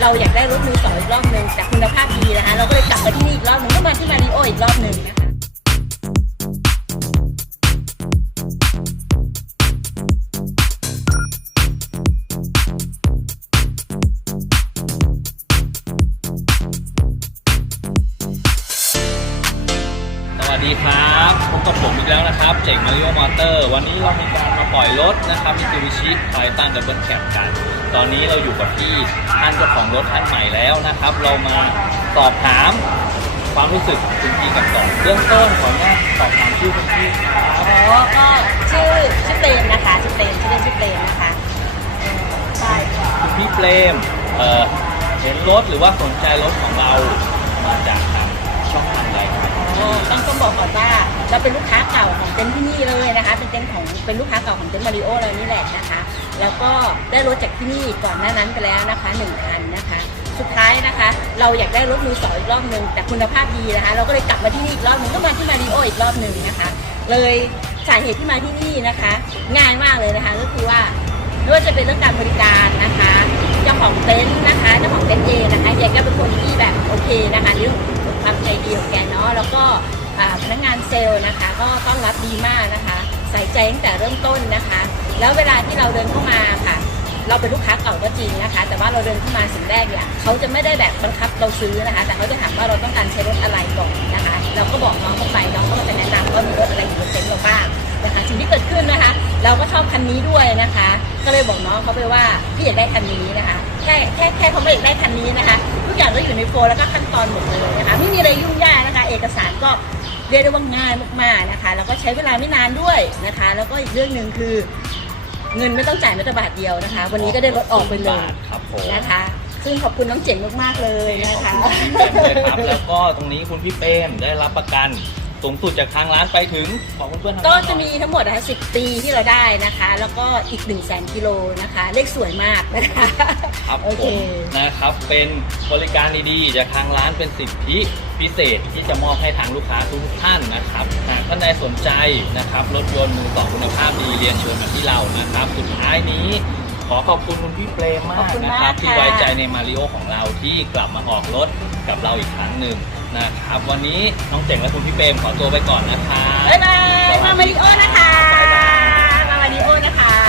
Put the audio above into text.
เราอยากได้รถมือสองอีกรอบหนึ่งแต่คุณภาพดีนะคะ เราก็เลยกลับมาที่นี่อีกรอบหนึ่งก็มาที่มาริ ดีครับพบกับผมอีกแล้วนะครับ เจ๋งมาริโอมอเตอร์ วันนี้เรามีการมาปล่อยรถนะครับมิ t ูบิชิไททันดับเบิลแคปกัน ตอนนี้เราอยู่กับที่ท่านเจ้าของรถท่านใหม่แล้วนะครับ เรามาสอบถามความรู้สึกของคุณพี่กันก่อนเบื้องต้นขออนุญาตสอบถามชื่อคุณพี่ครับอ๋อก็ชื่อชื่อเปรมนะคะชื่อเปรมชื่อเล่นชื่อเปรมนะคะเออใช่ค่ะคุณพี่เปรมเอ่อเห็นรถหรือว่าสนใจรถของเรามาจาก เราเป็นลูกค้าเก่าของเต็นท์ที่นี่เลยนะคะ เป็นเต็นท์ของเป็นลูกค้าเก่าของเต็นท์มาริโอเรานี่แหละนะคะ แล้วก็ได้รถจากที่นี่ก่อนหน้านั้นไปแล้วนะคะหนึ่งคันนะคะ สุดท้ายนะคะ เราอยากได้รถมือสองอีกรอบหนึ่งแต่คุณภาพดีนะคะ เราก็เลยกลับมาที่นี่อีกรอบหนึ่งก็มาที่มาริโออีกรอบหนึ่งนะคะ เลยสาเหตุที่มาที่นี่นะคะ ง่ายมากเลยนะคะก็คือว่าไม่ว่าจะเป็นเรื่องการบริการนะคะเจ้าของเต็นท์นะคะเจ้าของเต็นท์เองนะคะแกก็เป็นคนที่แบบ เซลล์นะคะ ก็ต้อนรับดีมากนะคะ ใส่ใจตั้งแต่เริ่มต้นนะคะ แล้วเวลาที่เราเดินเข้ามาค่ะ เราเป็นลูกค้าเก่าก็จริงนะคะ แต่ว่าเราเดินเข้ามาสิ่งแรกเนี่ยเขาจะไม่ได้แบบบังคับเราซื้อนะคะ แต่เขาจะถามว่าเราต้องการใช้รถอะไรก่อนนะคะ เราก็บอกน้องเข้าไปน้องก็จะแนะนำว่ามีรถอะไรอยู่บนเต็นท์เราบ้างนะคะสิ่งที่เกิดขึ้นนะคะ เราก็ชอบคันนี้ด้วยนะคะ ก็เลยบอกน้องเขาไปว่าพี่อยากได้คันนี้นะคะแค่แค่แค่เขาไม่อยากได้คันนี้นะคะ ทุกอย่างก็อยู่ในโฟล์แล้วก็ขั้นตอนหมดเลยนะคะ ไม่มีอะไรยุ่งยากนะคะ เอกสารก็ เรียกได้ว่าง่ายมากๆนะคะ แล้วก็ใช้เวลาไม่นานด้วยนะคะ แล้วก็อีกเรื่องหนึ่งคือเงินไม่ต้องจ่ายแม้แต่บาทเดียวนะคะ วันนี้ก็ได้รถออกไปเลยครับผมนะคะ ซึ่งขอบคุณน้องเจ๋งมากๆเลยนะคะขอบคุณพี่เปรมเลยครับแล้วก็ตรงนี้คุณพี่เปรมได้รับประกันสูงสุดจากทางร้านไปถึงของเพื่อนๆทางก็ร้านหน่อยจะมีทั้งหมดนะคะ10ปีที่เราได้นะคะ แล้วก็อีก1 0 0 0 0แสนกิโลนะคะ เลขสวยมากนะคะ ครับโอผเค มนะครับเป็นบริการดีๆจากทางร้านเป็นสิทธิ พิเศษที่จะมอบให้ทางลูกค้าทุกท่านนะครับหากท่านใดสนใจนะครับรถยนต์มือสองคุณภาพดีเรียนเชิญมาที่เรานะครับ สุดท้ายนี้ขอขอบคุณคุณพี่เปรมขอมาบกคุณนะมากครับ ที่ค่ะไว้ใจในมาริโอของเราที่กลับมาออกรถกับเราอีกครั้งหนึ่งนะครับ วันนี้น้องเจ๋งและคุณพี่เปรมขอตัวไปก่อนนะครับบ๊ายบายมามาริโอนะคะบ๊ายบายมามาริโอนะคะ